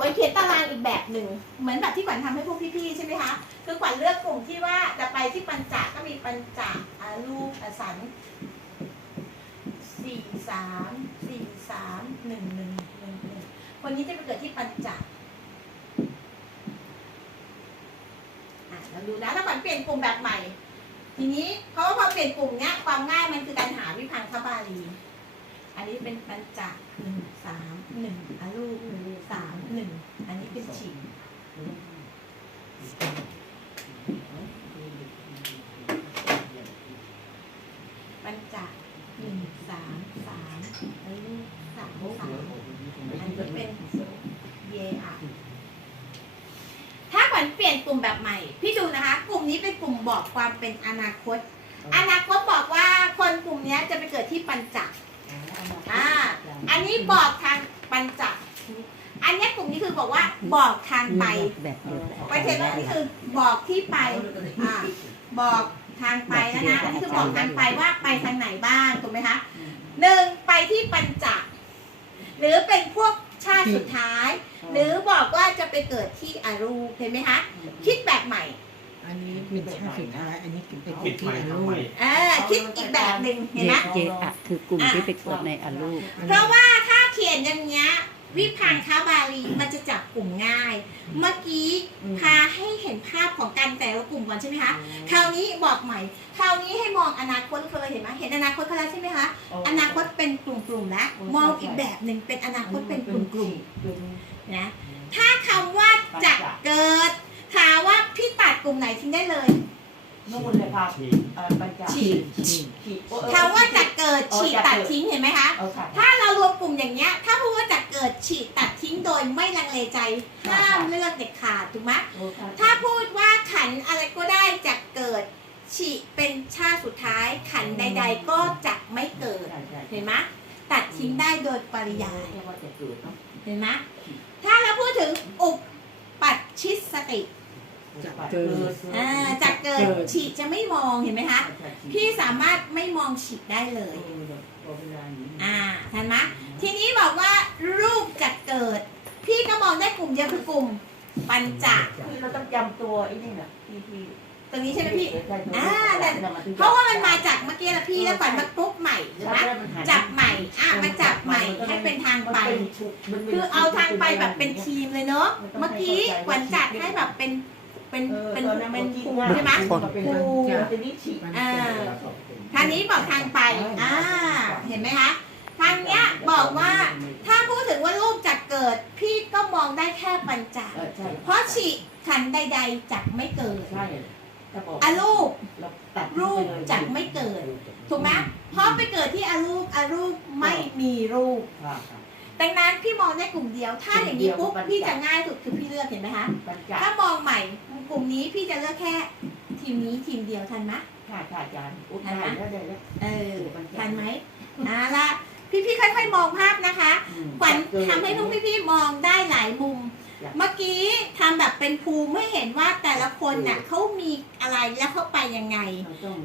ขวัญเขียนตารางอีกแบบหนึ่งเหมือนแบบที่ขวัญทำให้พวกพี่ๆใช่ไหมคะคือขวัญเลือกกลุ่มที่ว่าจะไปที่ปัญจก็มีปัญจาลูกสันสี่สามสี่สามหนึ่งหนึ่งหนึ่งหนึ่งคนนี้จะไปเกิดที่ปัญจอะเราดูนะถ้าขวัญเปลี่ยนกลุ่มแบบใหม่ ทีนี้เพราะว่าพอเปลี่ยนกลุ่มเนี้ยความง่ายมันคือการหาวิพังคบาลี อันนี้เป็นปัญจหนึ่งสามหนึ่งอาลูกหนึ่งสามหนึ่งอันนี้เป็นฉีกปัญจหนึ่งสามสามอาลูกสามสามอันนี้เป็นเยอะถ้าขวัญเปลี่ยนกลุ่มแบบใหม่ พี่ดูนะคะ กลุ่มนี้เป็นกลุ่มบอกความเป็นอนาคต อนาคตบอกว่าคนกลุ่มนี้จะไปเกิดที่ปัญจ อ่า อันนี้บอกทางปัญจอันนี้กลุ่มนี้คือบอกว่าบอกทางไปแบบเดียวไปเทนว่านี่คือบอกที่ไป อ่า บอกทางไปแล้วนะ อันนี้คือบอกทางไปว่าไปทางไหนบ้างถูกไหมคะหนึ่งไปที่ปัญจหรือเป็นพวกชาติสุดท้าย หรือบอกว่าจะไปเกิดที่อารูเห็นไหมคะ คิดแบบใหม่ อันนี้เป็นชาติสุดท้าย อันนี้เป็นคิดใหม่ทำใหม่เออคิดอีกแบบหนึ่งเห็นเยไหมเยอะคือกลุ่มที่ไปเกิดในอรูป เพราะว่าถ้าเขียนอย่างเงี้ยวิพังคบาลีมันจะจับกลุ่มง่าย เมื่อกี้พาให้เห็นภาพของการแต่ละกลุ่มก่อนใช่ไหมคะคราวนี้บอกใหม่ คราวนี้ให้มองอนาคตเคยเห็นไหมเห็นอนาคตเขาแล้วใช่ไหมคะอนาคตเป็นกลุ่มๆแล้วมองอีกแบบหนึ่งเป็นอนาคตเป็นกลุ่มๆ นะถ้าคำว่าจะเกิด ถามว่าพี่ตัดกลุ่มไหนทิ้งได้เลยนู่นเลยครับฉีกเออปัญจฉีกฉีกโอ้เออคำว่าจะเกิดฉีกตัดทิ้งเห็นไหมคะ เออค่ะ ถ้าเรารวมกลุ่มอย่างเงี้ย ถ้าพูดว่าจะเกิดฉีกตัดทิ้งโดยไม่ลังเลใจห้ามเลือกเด็ดขาดถูกไหมโอ้ค่ะถ้าพูดว่าขันอะไรก็ได้จะเกิดฉีกเป็นชาติสุดท้ายขันใด ๆ ก็จะไม่เกิดใช่ใช่เห็นไหมตัดทิ้งได้โดยปริยาย เรีกว่าจะเกิดเนาะ เห็นไหมถ้าเราพูดถึงอุปปั ชชิสติจะเกิดอ่าจะเกิดฉีกจะไม่มองเห็นไหมคะพี่สามารถไม่มองฉีกได้เลยอ่าทันไหมทีนี้บอกว่ารูปจะเกิด พี่ก็มองได้กลุ่มเดียวคือกลุ่มปัญจคือเราต้องจำตัวไอ้นี่น่ะที่ที่ ตรงนี้ใช่ไหมพี่ใช่ใช่อ่าแต่แต่เพราะว่ามันมาจากเมื่อกี้นะพี่แล้วก่อนมาปุ๊บใหม่ใช่ไหมจับใหม่ อะมาจับใหม่ให้เป็นทางไป คือเอาทางไปแบบเป็นทีมเลยเนาะ เมื่อกี้ขวัญจัดให้แบบเป็น เป็น เป็น เป็นครูใช่ไหมเป็นครูจะนี่ฉีกอ่าทางนี้บอกทางไป อ่า เห็นไหมคะ ทางเนี้ยบอกว่าถ้าพูดถึงว่ารูปจะเกิด พี่ก็มองได้แค่ปัญจเออใช่เพราะฉีกขันใด ๆจะไม่เกิดใช่ถ้าบ อกอารูปเราตัดรูปจะไม่เกิด ถูกไหมเพราะไปเกิดที่อารูปอารูปไม่มีรูปค่ะดังนั้นพี่มองได้กลุ่มเดียว ถ้าอย่างนี้ปุ๊บกลุ่มเดียวพี่จะง่ายสุดคือพี่เลือกเห็นไหมคะปัญจถ้ามองใหม่กลุ่มนี้พี่จะเลือกแค่ ทีมนี้ทีมเดียวทันไหมค่ะค่ะอาจารย์อุ๊ยได้แล้วได้แล้วเออทันไหมอ่าละพี่พี่ๆค่อยๆมองภาพนะคะขวัญทำให้พวกพี่ๆมองได้หลายมุม เมื่อกี้ทำแบบเป็นภูมิไม่เห็นว่าแต่ละคนเนี่ยเขามีอะไรแล้วเขาไปยังไง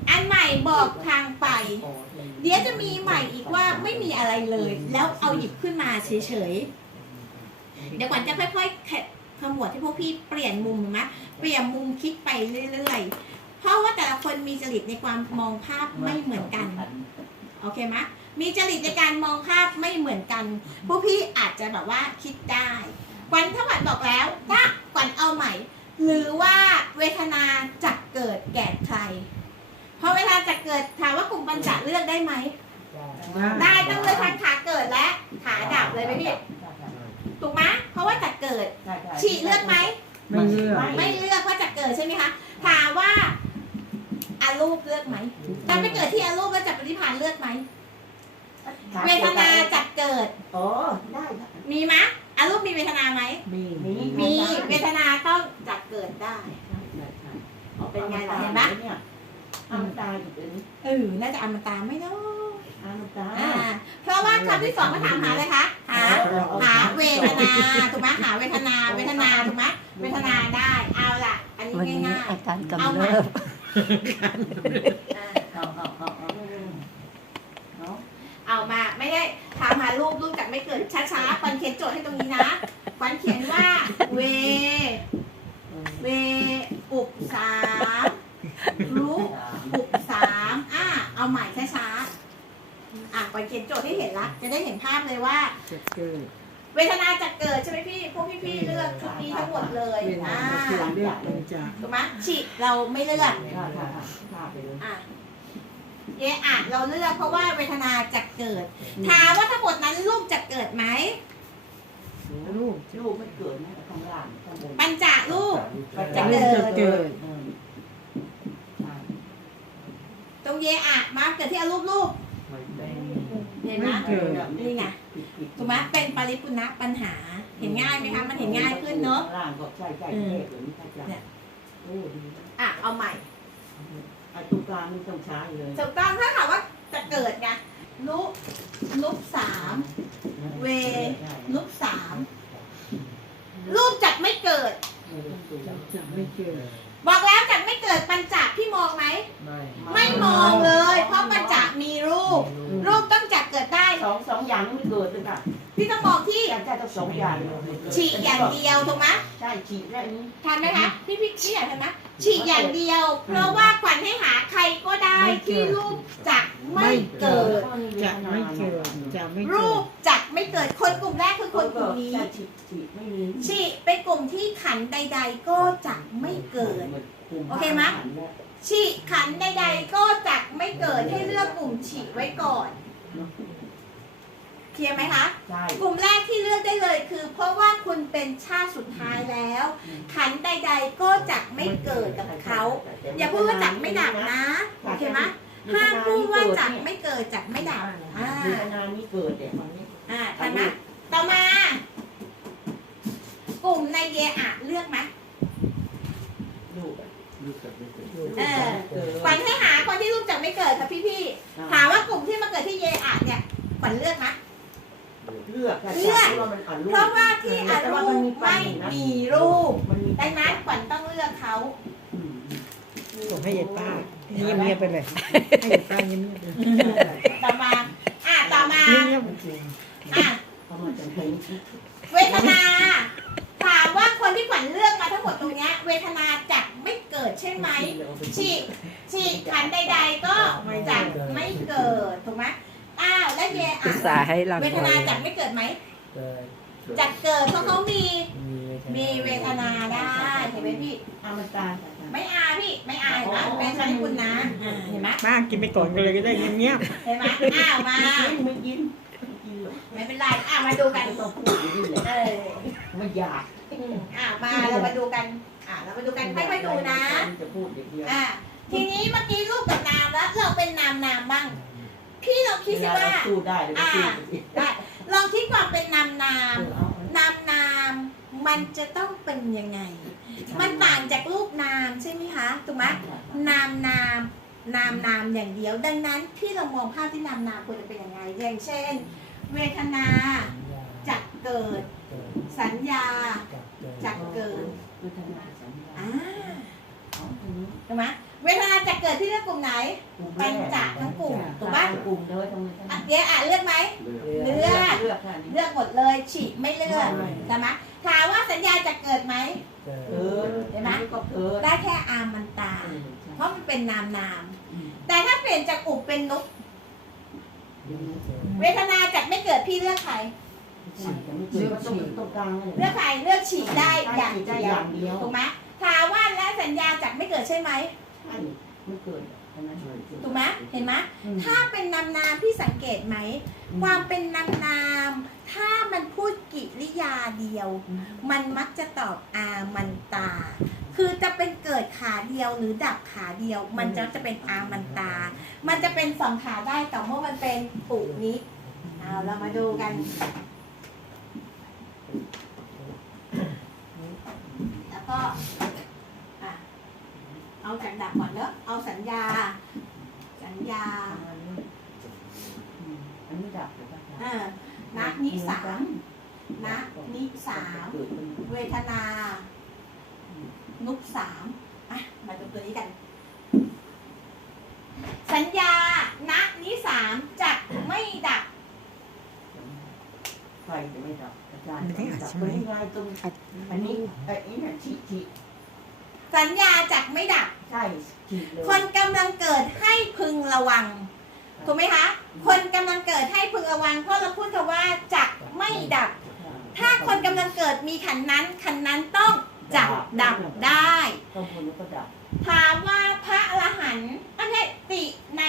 อันใหม่บอกทางไป เดี๋ยวจะมีใหม่อีกว่าไม่มีอะไรเลย แล้วเอาหยิบขึ้นมาเฉยๆเดี๋ยวขวัญจะค่อยๆแขะขมวดให้พวกพี่เปลี่ยนมุมเห็นไหมเปลี่ยนมุมคิดไปเรื่อยๆ เพราะว่าแต่ละคนมีจริตในความมองภาพไม่เหมือนกันโอเคไหมมีจริตในการมองภาพไม่เหมือนกัน พวกพี่อาจจะแบบว่าคิดได้ ขวัญถ้าขวัญบอกแล้วถ้าขวัญเอาใหม่ หรือว่าเวทนาจะเกิดแก่ใครเพราะเวลาจะเกิดถามว่ากลุ่มปัญจเลือกได้ไหม ได้ต้องเลือกทั้งขาเกิดและขาดับเลยไหมพี่ ถูกไหมเพราะว่าจะเกิด ฉีเลือกไหม ไม่เลือกไม่เลือกว่าจะเกิดใช่ไหมคะ ถามว่าอารูปเลือกไหมถ้าไปเกิดที่อารูปแล้วจะปฏิพานเลือกไหม เวทนาจะเกิด โอ้ ได้ค่ะมีไหม อารูปมีเวทนาไหม มีมีมีเวทนาต้องจะเกิดได้ เป็นไงล่ะเห็นไหมเนี่ยอ้าวตายอยู่ตรงนี้เออน่าจะอมตะไม่เนาะอ้าวตายอ่าเพราะว่าคำที่สองมาถามหาอะไรคะหาหาเวทนาถูกไหมหาเวทนาเวทนาถูกไหมเวทนาได้ เอาล่ะ อันนี้วันนี้ง่ายอาการๆเอากำใหม่เริบ ให้ตรงนี้นะขวัญเขียนว่าเว เวอุกสามรุอุกสามอะเอาใหม่ช้าๆอะขวัญเขียนโจทย์ให้เห็นละจะได้เห็นภาพเลยว่า จะเกิดเวทนาจะเกิดใช่ไหมพี่ พวกพี่ๆเลือกชุดนี้ทั้งหมดเลยเวลาอ่าจะเกิดเลือกเป็นจากถูกไหมฉีกเราไม่เลือก ค่ะค่ะค่ะไปเลยอะเยอะเราเลือกเพราะว่าเวทนาจะเกิด ถามว่าทั้งหมดนั้นลูกจะเกิดไหม ลูกลูกไม่เกิดนะข้างล่างข้างบนปัญจลูก จะลูเกิกดจะเกิดอืมใช่ตรงเยอะมาเกิดที่อรูปลูกเห็นไหมไม่เกิดนี่ไงถูกไหมเป็นปริปุณะปัญหา เห็นง่ายไหมคะ มันเห็นง่ายขึ้นเนอะข้างล่างก็ใช่ใช่เลขเหมือนกันจ้ะโอ้ดีนะอะ เอาใหม่ไอ้ตรงกลางมันต้องใช้เลยถูกต้องถ้าถามว่าจะเกิดไงนุนุบสาม เวนุบสามลูกจักไม่เกิด จะไม่เกิดบอกแล้วจักไม่เกิดปัญจพี่มองไหมไม่มองเลย เพราะปัญจมีรูป รูปต้องจักเกิดได้ สองสองอย่างไม่เกิดเลยค่ะพี่ต้องมองที่อยากจะต้องสองอย่างเลยฉีกอย่างเดียวถูกไหมใช่ฉีกแล้วนี้ทันไหมคะพี่พี่พี่อยากทันไหมฉีกอย่างเดียว เพราะว่าขวัญให้หาใครก็ได้ที่รูปจัก ไม่เกิด จะไม่เกิดจะไม่รูเกิปดจักไม่เกิดคนกลุ่มแรกคือคนกลุ่มนี้ใช่ฉีกฉีกไม่มีฉีกเป็นกลุ่มที่ขันใด ๆ ก็จักไม่เกิด โอเคไหม ฉีกขันใด ๆ ก็จักไม่เกิดให้เลือกกลุ่มฉีกไว้ก่อนเคลียร์ไหมคะ ใช่ กลุ่มแรกที่เลือกได้เลยคือ เพราะว่าคุณเป็นชาติสุดท้ายแล้วขันใด ๆ ก็จักไม่เกิดกับเขา อย่าพูดว่าจักไม่ดับนะโอเคไหม ห้ามพูดว่าจักไม่เกิดจักไม่ดับอ่าเวทนานี้เกิดแต่ตอนนี้อ่าทันไหมต่อมา กลุ่มในเยอะเลือกไหมลูกเออเกิดขวัญให้หาคนที่รูปจักไม่เกิดค่ะพี่ๆถามว่ากลุ่มที่มาเกิดที่เยอะเนี่ยขวัญเลือกไหมเลือกเลือกว่ามันอ่อนลูกเพราะว่าที่อรูปไม่มีรูปมันมีดังนั้นขวัญต้องเลือกเขาอืมผม ให้ยายป้าเงียบเงียบๆไปเลยให้ยายป้าเงียบเงียบๆเลยต่อมา อะต่อมา เงียบเงียบอะเขามาจากไหนเวทนา ถามว่าคนที่ขวัญเลือกมาทั้งหมดตรงเนี้ย เวทนาจักไม่เกิดใช่ไหมฉีกฉีกขันใด ๆ ก็จักไม่เกิดถูกไหมอ้าวแล้วเยอุอะตส่าห์ให้เราเวทนาจักไม่เกิดไหม จักเกิดเพราะเขามีมีเวทนาได้เห็นไหมพี่อามันตายไม่อาพี่ ไม่อาเห็นไหมเป็นคณิคุณนะอ่าเห็นไหมป้ากินไปก่อนกันเลยก็ได้เงียบเงียบเห็นไหมอ้าวมาไม่ยินไม่ยินหรอกไม่เป็นไรอะมาดูกันไม่ต้องพูดอยู่นี่แหละเออมันอยากอะมาเรามาดูกันอะเรามาดูกันค่อยๆดูนะจะพูดอย่างเดียวอะทีนี้เมื่อกี้รูปกับนามแล้วเราเป็นนามนามบ้าง พี่ลองคิดสิว่าสู้ได้เลยก็สู้สิได้ลองคิดความเป็นนามนามเออเอานามนามมันจะต้องเป็นยังไง มันต่างจากรูปนามใช่ไหมคะถูกไหมนามนามนามนามอย่างเดียว ดังนั้นพี่เรามองภาพที่นามนามควรจะเป็นยังไง อย่างเช่น เวทนาจะเกิด สัญญาจะเกิดคือทำงา นสัญญาอ่าเอาอันนี้ถูกไหมเวทนาจะเกิดที่เลือกกลุ่มไหน ปัญจทั้งกลุ่มถูกปะกลุ่มเลยตรงนี้อะเดี๋ยวอะเลือกไหมเลือก เลือกค่ะนี่เลือกหมดเลยฉีกไม่เลือกใช่ไหมถามว่าสัญญาจะเกิดไหมเกิดเห็นไหมก็เกิดได้แค่อามันตา เพราะมันเป็นนามนาม แต่ถ้าเปลี่ยนจากอุบเป็นนุกเวทนาจะไม่เกิดพี่เลือกใครฉีกไม่เกิดก็ต้องตรงกลางนั่นแหละเลือกใครเลือกฉีกได้อย่างฉีกได้เดีอยวย่างเดียวถูกไหมถามว่าและ สัญญาจะไม่เกิดใช่ไหมใช่ไม่เกิดอันนั้นถูกไหมเห็นไหมอืมถ้าเป็นนามนามพี่สังเกตไหม ความเป็นนามนาม ถ้ามันพูดกิริยาเดียว มันมักจะตอบอามันตา คือจะเป็นเกิดขาเดียวหรือดับขาเดียว มันจะจะเป็นอามันตา มันจะเป็นสองขาได้แต่เมื่อมันเป็นปุนิเอาเรามาดูกันแล้วก็อะ เอาจากดับก่อนเนอะเอาสัญญา สัญญาอันนี้ดับเลยป่ะอ่านะนิสามนะนิสามเกิดเป็นเวทนา นุกสามอะมาดูตัวนี้กัน สัญญาณนิสามจะไม่ดับไฟจะไม่ดับแต่ตัวนี้ง่ายตรงอันนี้ไอ้นี่ฉีดฉีด สัญญาจักไม่ดับ ใช่ฉีดเลยคนกำลังเกิดให้พึงระวัง ถูกไหมคะ คนกำลังเกิดให้พึงระวัง เพราะเราพูดคำว่าจักไม่ดับ ถ้าคนกำลังเกิดมีขันนั้นขันนั้นต้องจักดับได้ ข้างบนแล้วก็ดับถามว่าพระอรหันต์อันนี้ติใน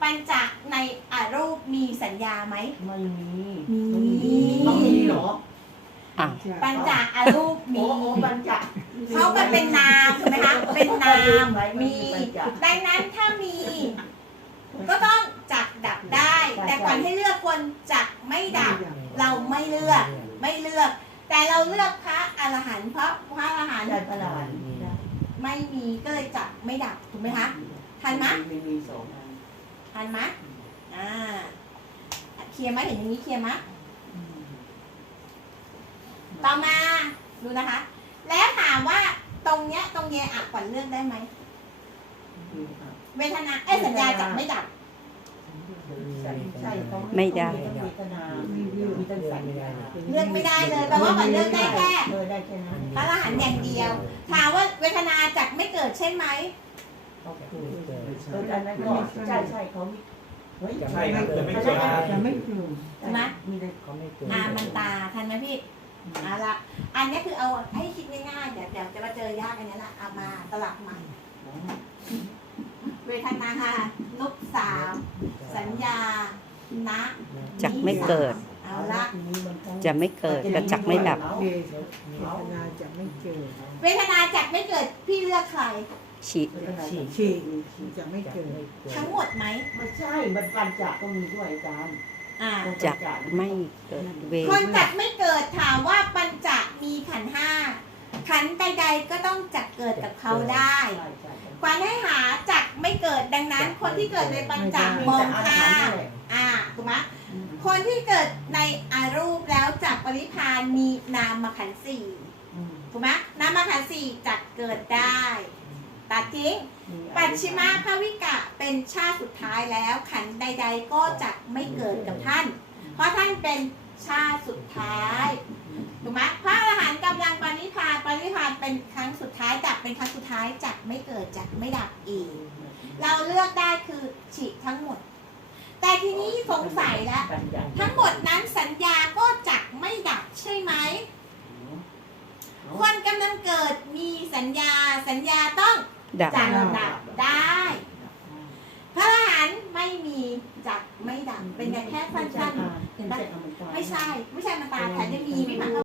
ปัญจในอรูปมีสัญญาไหม ไม่มีมี ต้องมีเหรออะปัญจอรูปโอ้มีโหมันจะ เขาก็เป็นนามถูกไหมคะ เป็นนามมี ดังนั้นถ้ามี ก็ต้องจักดับได้ แต่ก่อนให้เลือกคนจักไม่ดับ เราไม่เลือก ไม่เลือก แต่เราเลือกพระอรหันต์เพราะพระอรหันต์ได้ประหลาดไม่มีก็เลยจักไม่ดับถูกไหมคะทันไหมทันไหมอ่าเคลียร์ไหมเห็นอย่างนี้เคลียร์ไหมต่อมาดูนะคะ แล้วามว่าตรงเนี้ยตรงเนี้ยอะก่อนเลือกได้ไหมเวทนาเอ้ยสัญญาจักไม่ดับใช่ใช่เขาไม่ได้มีทั้งเวทนามีทั้งสัญญาเลือกไม่ได้เลยแปลว่าก่อนเลือกได้แค่เออได้แค่นั้นพระอรหันต์อย่างเดียว ถามว่าเวทนาจักไม่เกิดใช่ไหมเขาพูดเอออันนั้นก็ใช่ใช่เขามีเฮ้ยใช่ครับแต่ไม่เกิดจะไม่กลุ่มใช่ไหมมีได้เขาไม่เกิดอามันตาทันไหมพี่ เอาละอันนี้คือเอาให้คิดง่ายๆเดี๋ยวเดี๋ยวจะมาเจอยากอันนี้ละเอามาตลับใหม่ เวทนาค่ะนุกสามสัญญานะจักไม่เกิด เอาละจะไม่เกิดก็จักไม่ดับ เวทนาจะไม่เกิดเวทนาจักไม่เกิดพี่เลือกใคร ฉีฉีกฉีกจะไม่เกิดทั้งหมดไหม ไม่ใช่ มันปัญจักก็มีด้วยอาจารย์ อ่าจักไม่เกิดเวคนจักไม่เกิดถามว่าปัญจมีขันธ์ห้าขันธ์ใดๆก็ต้องจักเกิดกับเขาได้ใช่ใช่กว่าให้หาจักไม่เกิดดังนั้น คนที่เกิดในปัญจมองข้ามอ่าถูกไหมคนที่เกิดในอารูปแล้วจากปริพานมีนามขันธ์สี่ถูกไหมนามขันธ์สี่จักเกิดได้ ตัดทิ้ง ปัจฉิมาภาวิกะเป็นชาติสุดท้ายแล้ว ขันธ์ใด ๆ ก็จะไม่เกิดกับท่าน เพราะท่านเป็นชาติสุดท้ายถูกไหมพระอรหันต์กำลังปรินิพพานปรินิพพานเป็นครั้งสุดท้ายจักเป็นครั้งสุดท้ายจักไม่เกิดจักไม่ดับอีก เราเลือกได้คือฉีกทั้งหมด แต่ทีนี้สงสัยแล้วปัญญาทั้งหมดนั้นสัญญาก็จักไม่ดับใช่ไหมคนกำลังเกิดมีสัญญาสัญญาต้อง ดับจักดับได้ พระอรหันต์ไม่มีจักไม่ดับเป็นแค่สั้นๆเห็นปะไม่ใช่ไม่ใช่มันตาแทนจะมีไหมคะ